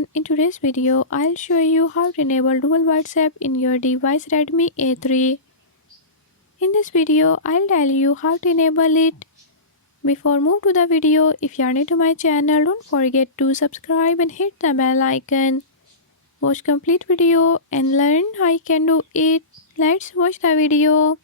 everyone, in today's video I'll show you how to enable dual WhatsApp in your device Redmi A3. In this video I'll tell you how to enable it. Before move to the video, if you are new to my channel, don't forget to subscribe and hit the bell icon. Watch complete video and learn how you can do it. Let's watch the video.